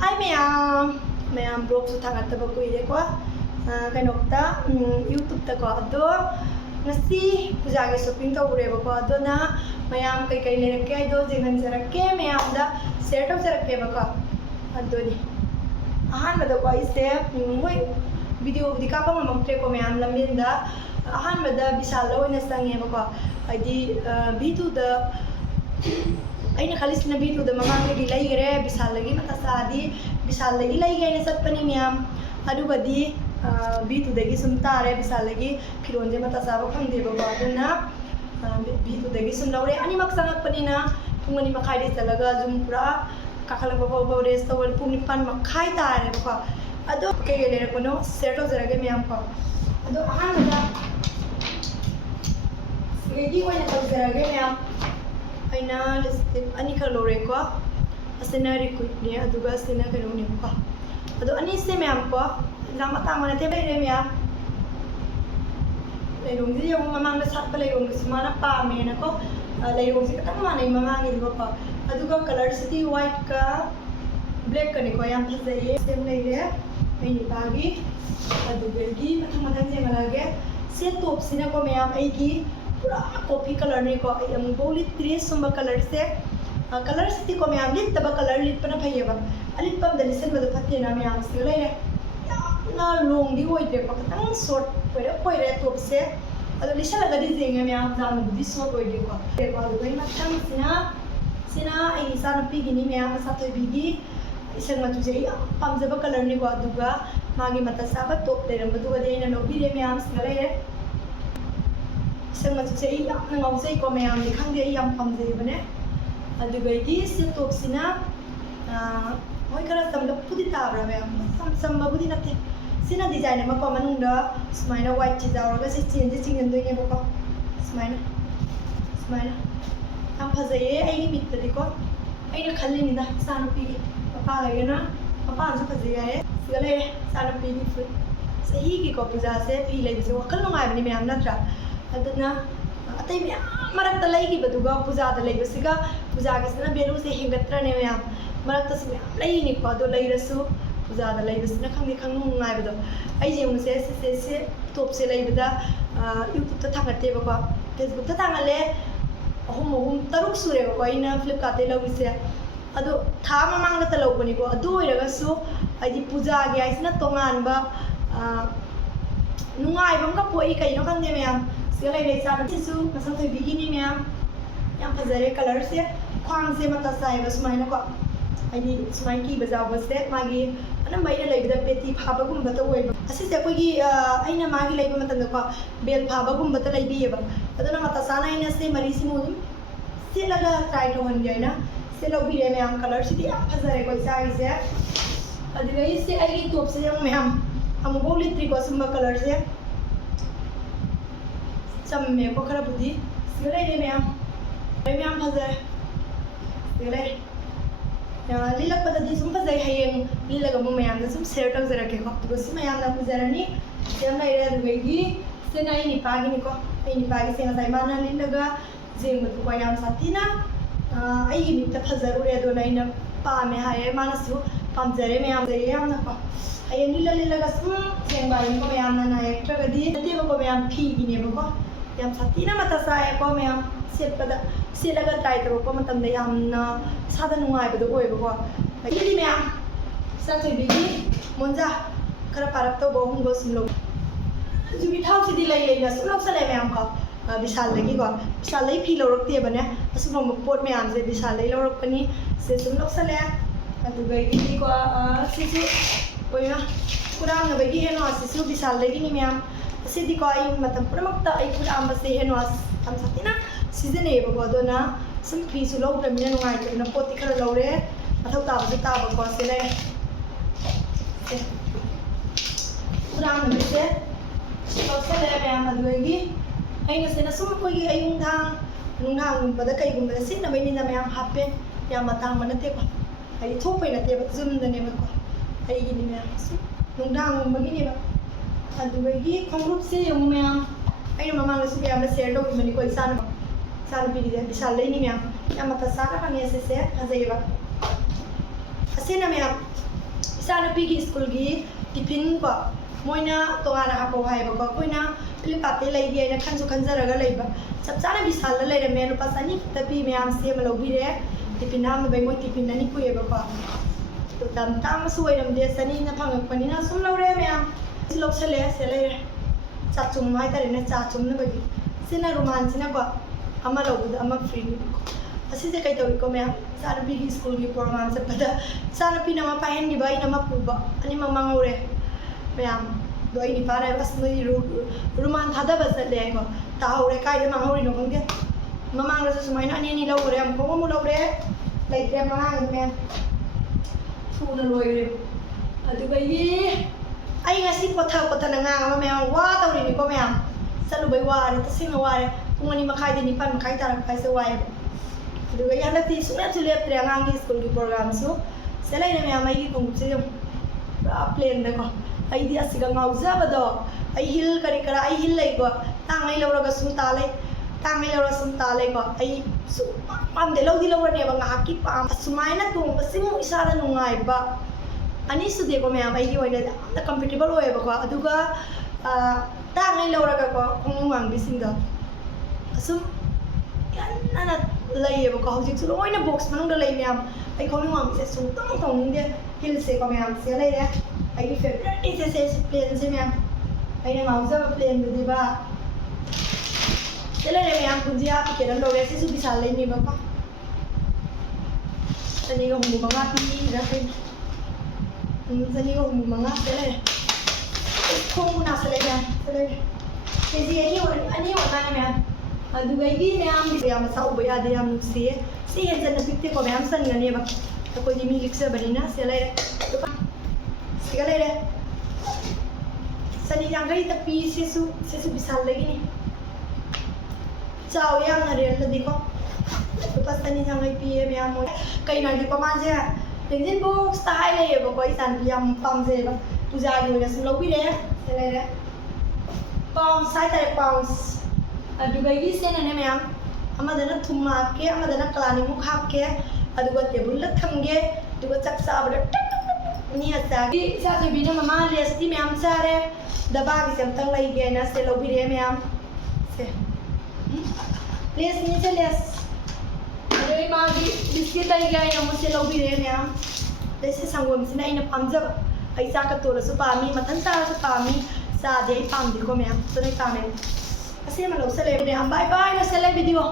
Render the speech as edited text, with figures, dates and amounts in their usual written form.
Hi ma'am blog su thangat ba ko ire ko kanokta YouTube ta ko ado ngasi puja ge shopping ta ure ba ko ado na ma'am kai le ke ado jingan jarake ma'am da set up jarake ba ko ado ni ahan ba da ko ise hoi video di ka ba mamtre ko ma'am lamin da ahan ba da bisal lo na sange ba ko adi bitu da aina khalis na bitu da mamang lagi lai gere bisal lagi mata sadi bisal lagi lai gene satpani miyam adu badi bitu dagi sum tare bisal lagi phiron je mata saba khangde ba aduna bitu dagi sum laure ani mak sangat pani na pungani makhai de talaga zum pura kakhala ba ba rest tawal pungni pan makhai tare ba adu ke gele ko no seto jarage miyam ko adu ahan da lagi ko na jarage miyam aina lipstick ani ka lore ko asena requit ne aduga asena ka no ne ko ado ani se ma'am ko lama ta mana te bai re ma'am leirong ji yung mamang na sat pa leirong sumana pa me na ko leirong ji katang mana mamang ni ko aduga color city white ka black ka ni ko yam phasai sem leire ai ni bagi aduga gi mathang mathang je malage se top sina ko ma'am ai gi पूरा coffee colour ने को यम बोली त्रिस Sumba colour से colour से को मैं lip तब कलर लिप पना भैया अलिप पम दलिसन बद फते ना मैं आम से ले ना लोंग दी होई दे पकतंग शॉर्ट कोइरे टॉप से अदो लिसा लगा दी जेंगे मैं आम जाम दी शॉर्ट होई दे को गई मतम सिना आई सा नपी गिनी मैं आम सा तो बिगी इसंग मत तुझे पम जब कलर ने को दुगा मागी मत साबा टॉप दे रम दुगा दे ना नो भी ले मैं आम से ले संग से याम ngau sei ko mayam ni khang de yam pam je bane adu gai gi se top sina hoi kara sam da pudi ta bra mayam sam ba pudi na te sina design ma ko manung da smaina white chi da ra se change chingen doi ne ko smaina am pha je ai ni mit de ko ai na khalli ni da sa no pi papa ga na papa an pha je ya se le sa no pi ni fu sahi ki ko puja se pi le je wakal no ngai bani mayam na tra aduna atai me marak ta lai gi baduga puja da lai basiga puja gi sna belu se hingatra ne ya marak ta se lai ni ko do lai rasu puja da lai basna khang ni khang nu ngai bado ai je mu se top se lai bada youtube ta thangate ba ko facebook ta thangale ahum taruk sure ko ina flipkart te lawi se ado tha mamang ta law bani ko adu iraga su ai di puja gi ai sna tongan ba nungai bam ka poi kai no khang de me am Sila ini sana tisu, masa tu begini ma'am, yang pazare color se, kuang se mata saya bas main aku, ini semain ki bazar bas deh, magi, anak bayi lagi dah peti phaba gum bata woi, asyik saya pergi, aina magi lagi mata tu apa, bel phaba gum bata lagi dia bah, atau nama mata sana ini se marisi mudum, sila dah try to handle na, sila ubi dia ma'am color se dia pazare kau saya se, adik lagi se aini top se yang ma'am, kamu boleh triko semua color se. Sam me ko khara budi sile ne me am phaza sile ya lila pada di sum phaza hayeng lila ga mo me am da sum share tak jara ke ko to sum me am da puzara ni sem na ire du gi se na ni pagi ni ko ai ni pagi se na sai mana lila ga jeng mu ko yam satina ai ni ta phaza ru re do na ina pa me haye mana su pam jare me am de yam na ko ai lila ga sum jeng ba ni ko me am na extra ga di te ko me am phi gi ne ko yang satina mata saya ko me am set pada silaga try to ko matam de yam na sada nungai badu oi ba ko ai me am sa thai bigi monja khara parap to bo hum go sim lo ju bi thau si di lai lai na sum lok sa le me am ko bisal lagi ko bisal lai phi lo rok te bane asum mo pot me am je bisal lai lo rok pani se sum lok sa le adu gai gi ko si si oi na kurang na bagi he no si su bisal lagi ni me am Sidi ko ay matam pramakta ay pura ambase henwas tam satina season e ba do na sum free su lo ta mina ngai ko na poti khara lo re athau ta ba ko se le pura ambase ko se le me am adu gi ai na se na sum ko gi ay nung thang ba da kai gum da sin na bai ni na me am happe ya matang manate ko ai thop pai na te ba zum da ne ba ko ai gi ni me nung thang ba gi ni ba adugi khongrup se yung ma'am ay mamang su kaya na share dog mani ko sana pili de bisal lai ni ma'am ya mata sana kami se hazai ba asena ma'am ꯏꯆꯥꯅꯨꯄꯤꯒꯤ ꯁ꯭ꯀꯨꯜꯒꯤ tiffin ꯀꯣ ꯃꯣꯏꯅ ꯇꯣꯉꯥꯟꯅ ꯍꯥꯞꯄꯧ ꯍꯥꯏꯕꯀꯣ ꯑꯩꯈꯣꯏꯅ ꯐ꯭ꯂꯤꯞꯀꯥꯔꯠꯇꯩ ꯂꯩꯒꯦ ꯍꯥꯏꯅ ꯈꯟꯖꯔꯒ ꯂꯩꯕ ꯆꯞ ꯆꯥꯅ ꯕꯤꯁꯥꯜꯗ ꯂꯩꯔꯝꯃꯦ ꯂꯨꯄꯥ 200 ꯈꯛꯇ ꯄꯤ ꯃꯌꯥꯝ ꯁꯦꯝꯃ ꯂꯧꯕꯤꯔꯦ ꯇꯤꯐꯤꯟ ꯍꯥꯞꯅꯕꯩ ꯃꯣꯏ ꯇꯤꯐꯤन 2 ꯄꯨꯏꯌꯦꯕꯀꯣ ꯌꯥꯝ ꯇꯥꯡꯕꯁꯨ ꯑꯣꯏꯔꯝꯗꯦ 2ꯅ ꯐꯪꯉꯛꯄꯅꯤꯅ ꯁꯨꯝ ꯂꯧꯔꯦ ꯃꯌꯥꯝ ꯁꯤ ꯂꯧꯁꯜꯂꯦ ꯁꯤ ꯂꯩꯔꯦ ꯆꯥ ꯆꯨꯝ ꯍꯥꯏꯇꯥꯔꯦꯅꯦ ꯆꯥ ꯆꯨꯝꯅꯕꯒꯤ ꯁꯤꯅ ꯔꯨꯃꯥꯟꯁꯤꯅꯀꯣ ꯑꯃ ꯂꯧꯕꯗ ꯑꯃ ꯐ꯭ꯔꯤꯅꯤꯀꯣ ꯑꯁꯤꯁꯦ ꯀꯩ ꯇꯧꯏꯀꯣ ꯃꯌꯥꯝ ꯏꯆꯥꯅꯨꯄꯤꯒꯤ ꯁ꯭ꯀꯨꯜꯒꯤ ꯄ꯭ꯔꯣꯒ꯭ꯔꯥꯝ ꯆꯠꯄꯗ ꯏꯆꯥꯅꯨꯄꯤꯅ ꯑꯃ ꯄꯥꯏꯍꯟꯈꯤꯕ ꯑꯩꯅ ꯑꯃ ꯄꯨꯕ ꯑꯅꯤꯃꯛ ꯃꯥꯡꯍꯧꯔꯦ ꯃꯌꯥꯝ ꯑꯗꯣ ꯑꯩ ꯅꯤꯄꯥꯅ ꯍꯥꯏꯕ ꯑꯁ ꯅꯣꯏ ꯔꯨꯃꯥꯟ ꯊꯥꯗꯕ ꯆꯠꯂꯦ ꯍꯥꯏꯀꯣ ꯇꯥꯍꯧꯔꯦ ꯀꯥꯏꯗ ꯃꯥꯡꯍꯧꯔꯤꯅꯣ ꯈꯪꯗꯦ ꯃꯃꯥꯡꯗꯁꯨ ꯁꯨꯃꯥꯏꯅ ꯑꯅꯤ ꯂꯧꯈꯔꯦ ꯑꯃꯨꯛ ꯑꯃꯨꯛ ꯂꯧꯔꯦ ꯂꯩꯇ꯭ꯔꯦ ꯃꯃꯥꯡꯗ ꯃꯌꯥꯝ ꯊꯨꯅ ꯂꯣꯏꯈ꯭ꯔꯦ ꯑꯗꯨꯒꯒꯤ ꯑꯩ ꯉꯁꯤ ꯄꯣꯊꯅ ꯉꯥꯡꯕ ꯃꯌꯥꯝ ꯋꯥ ꯇꯧꯔꯤꯅꯤꯀꯣ ꯃꯌꯥꯝ ꯆꯠꯂꯨꯕꯩ ꯋꯥꯔꯦ ꯇꯁꯦꯡꯅ ꯋꯥꯔꯦ ꯄꯨꯡ 2:30 9:00 ꯇꯥꯔꯛꯄ ꯍꯥꯏꯁꯦ ꯋꯥꯏꯑꯦꯕ ꯑꯗꯨꯒ ꯍꯟꯗꯛꯇꯤ ꯁꯨꯡꯂꯦꯞꯁꯨ ꯂꯦꯞꯇ꯭ꯔꯦ ꯑꯉꯥꯡꯒꯤ ꯁ꯭ꯀꯨꯜꯒꯤ ꯄ꯭ꯔꯣꯒ꯭ꯔꯥꯝꯁꯨ ꯁꯦ ꯂꯩꯔꯦ ꯃꯌꯥꯝ ꯑꯩꯒꯤ ꯈꯣꯡꯎꯞꯁꯦ ꯄꯨꯔꯥ ꯄ꯭ꯂꯦꯟꯗꯀꯣ ꯑꯩꯗꯤ ꯑꯁꯤꯒ ꯉꯥꯎꯖꯕꯗꯣ ꯑꯩ ꯍꯤꯜ ꯀꯔꯤ ꯀꯔꯥ ꯑꯩ ꯍꯤꯜ ꯂꯩꯀꯣ ꯇꯥꯡꯉꯩ ꯂꯧꯔꯒ ꯁꯨꯝ ꯇꯥ ꯂꯩ ꯇꯥꯡꯉꯩ ꯂꯧꯔꯒ ꯁꯨꯝ ꯇꯥ ꯂꯩꯀꯣ ꯑꯩ ꯁꯨꯝ ꯄꯥꯝꯗꯦ ꯂꯧꯗꯤ ꯂꯧꯔꯅꯦꯕ ꯉꯥꯏꯍꯥꯛꯀꯤ ꯁꯨꯃꯥꯏꯅ ꯇꯣꯡꯕꯁꯤꯃꯨꯛ ꯏꯁꯥꯗ ꯅꯨꯡꯉꯥꯏꯕ ꯑꯅꯤꯁꯨꯗꯦꯀꯣ ꯃꯌꯥꯝ ꯑꯩꯒꯤ ꯑꯣꯏꯅꯗꯤ ꯌꯥꯝꯅ ꯀꯝꯐꯣꯔꯇꯦꯕꯜ ꯑꯣꯏꯌꯦꯕꯀꯣ ꯑꯗꯨꯒ ꯇꯥꯡꯉꯩ ꯂꯧꯔꯒꯀꯣ ꯈꯣꯡꯎꯞ ꯋꯥꯡꯕꯤꯁꯤꯡꯗꯣ ꯑꯁꯨꯝ ꯌꯥꯝꯅ ꯂꯩꯌꯦꯕꯀꯣ ꯍꯧꯖꯤꯛꯁꯨ ꯂꯣꯏꯅ ꯕꯣꯛꯁ ꯃꯅꯨꯡꯗ ꯂꯩ ꯃꯌꯥꯝ ꯑꯩ ꯈꯣꯡꯎꯞ ꯋꯥꯡꯕꯤꯁꯦ ꯁꯨꯡꯇꯣꯡ ꯇꯧꯅꯤꯡꯗꯦ ꯍꯤꯜꯁꯦꯀꯣ ꯃꯌꯥꯝ ꯁꯦ ꯂꯩꯔꯦ ꯑꯩꯒꯤ ꯐꯦꯚꯣꯔꯥꯏꯠ ꯁꯦ ꯄ꯭ꯂꯦꯟꯁꯦ ꯃꯌꯥꯝ ꯑꯩꯅ ꯉꯥꯎꯖꯕ ꯄ꯭ꯂꯦꯟꯗꯨꯅꯦꯕ ꯁꯤ ꯂꯩꯔꯦ ꯃꯌꯥꯝ ꯄꯨꯟꯖꯤꯌꯥ ꯄꯤꯀꯦꯠ ꯑꯃ ꯂꯧꯔꯦ ꯁꯤꯁꯨ ꯕꯤꯁꯥꯜ ꯂꯩꯅꯦꯕꯀꯣ 265 ꯄꯤꯔ ꯀꯩꯅꯣ 265 ꯁꯤ ꯂꯩꯔꯦ ꯈꯣꯡꯕꯨ ꯅꯥꯁꯤꯜꯂꯦ ꯃꯌꯥꯝ ꯁꯤ ꯂꯩꯔꯦ ꯀꯦꯖꯤ ꯑꯅꯤ ꯑꯣꯏꯔꯃꯥꯜꯂꯦ ꯃꯌꯥꯝ ꯑꯗꯨꯒꯩꯒꯤ ꯃꯌꯥꯝꯒꯤꯁꯦ ꯌꯥꯝ ꯃꯁꯥ ꯎꯕ ꯌꯥꯗꯦ ꯌꯥꯝ ꯅꯨꯡꯁꯤꯌꯦ ꯁꯤ ꯍꯦꯟꯖꯟꯅ ꯄꯤꯛꯇꯦꯀꯣ ꯃꯌꯥꯝ ꯆꯟꯒꯅꯦꯕ ꯑꯩꯈꯣꯏꯗꯤ ꯃꯤ ꯂꯤꯛꯆꯕꯅꯤꯅ ꯁꯤ ꯂꯩꯔꯦ ꯁꯤꯒ ꯂꯩꯔꯦ 250ꯇ ꯄꯤ ꯁꯤꯁꯨ ꯕꯤꯁꯥꯜꯗꯒꯤꯅꯤ ꯆꯥꯎꯋꯦ ꯌꯥꯝꯅ ꯔꯦꯜꯗꯗꯤꯀꯣ ꯂꯨꯄꯥ 250 ꯄꯤꯌꯦ ꯃꯌꯥꯝ ꯃꯣꯏ ꯀꯩꯅꯣ ꯍꯥꯏꯗꯤꯀꯣ ꯃꯥꯁꯦ ꯄꯦꯟꯖꯤꯟ ꯕꯣꯛꯁꯇ ꯍꯥꯏ ꯂꯩꯌꯦꯕꯀꯣ ꯏꯆꯥꯅꯨꯄꯤ ꯌꯥꯝ ꯄꯥꯝꯖꯩꯑꯕ ꯄꯨꯖꯥꯒꯤ ꯑꯣꯏꯅꯁꯨ ꯂꯧꯕꯤꯔꯦ ꯁꯤ ꯂꯩꯔꯦ ꯄꯥꯎꯟꯁ ꯍꯥꯏꯇꯥꯔꯦ ꯄꯥꯎꯟꯁ ꯑꯗꯨꯒꯩꯒꯤ ꯁꯦꯅꯅꯦ ꯃꯌꯥꯝ ꯑꯃꯗꯅ ꯊꯨꯝ ꯍꯥꯞꯀꯦ ꯑꯃꯗꯅ ꯀꯂꯥꯅꯤꯃꯨꯛ ꯍꯥꯞꯀꯦ ꯑꯗꯨꯒ ꯇꯦꯕꯜꯗ ꯊꯝꯒꯦ ꯑꯗꯨꯒ ꯆꯥꯛ ꯆꯥꯕꯗ ꯆꯥꯒꯤ ꯏꯆꯥꯊꯣꯏꯕꯤꯅ ꯃꯃꯥ ꯂꯦꯁꯇꯤ ꯃꯌꯥꯝ ꯆꯥꯔꯦ ꯗꯕꯥꯒꯤꯁꯦ ꯑꯝꯇꯪ ꯂꯩꯒꯦꯅ ꯁꯦ ꯂꯧꯕꯤꯔꯦ ꯃꯌꯥꯝ ꯁꯦ ꯂꯦꯁꯅꯤ ꯁꯦ ꯂꯦꯁ ꯑꯗꯨꯒꯤ ꯃꯥꯒꯤ ꯕꯤꯁꯀꯤꯠ ꯂꯩꯒꯦ ꯑꯩꯅ ꯑꯃꯨꯛ ꯁꯦ ꯂꯧꯕꯤꯔꯦ ꯃꯌꯥꯝ ꯑꯗꯩ ꯁꯤ ꯁꯪꯒꯣꯝꯁꯤꯅ ꯑꯩꯅ ꯄꯥꯝꯖꯕ ꯑꯩ ꯆꯥꯛꯀ ꯇꯣꯜꯂꯁꯨ ꯄꯥꯝꯃꯤ ꯃꯊꯟ ꯆꯥꯔꯁꯨ ꯄꯥꯝꯃꯤ ꯆꯥꯗꯤ ꯑꯩ ꯄꯥꯝꯗꯦꯀꯣ ꯃꯌꯥꯝ ꯑꯗꯨꯅ ꯑꯩ ꯄꯥꯝꯃꯦ ꯑꯁꯤ ꯑꯃ ꯂꯧꯁꯜꯂꯦ ꯃꯌꯥꯝ ꯕꯥꯏ ꯕꯥꯏ ꯂꯣꯏꯁꯜꯂꯦ ꯚꯤꯗꯤꯑꯣ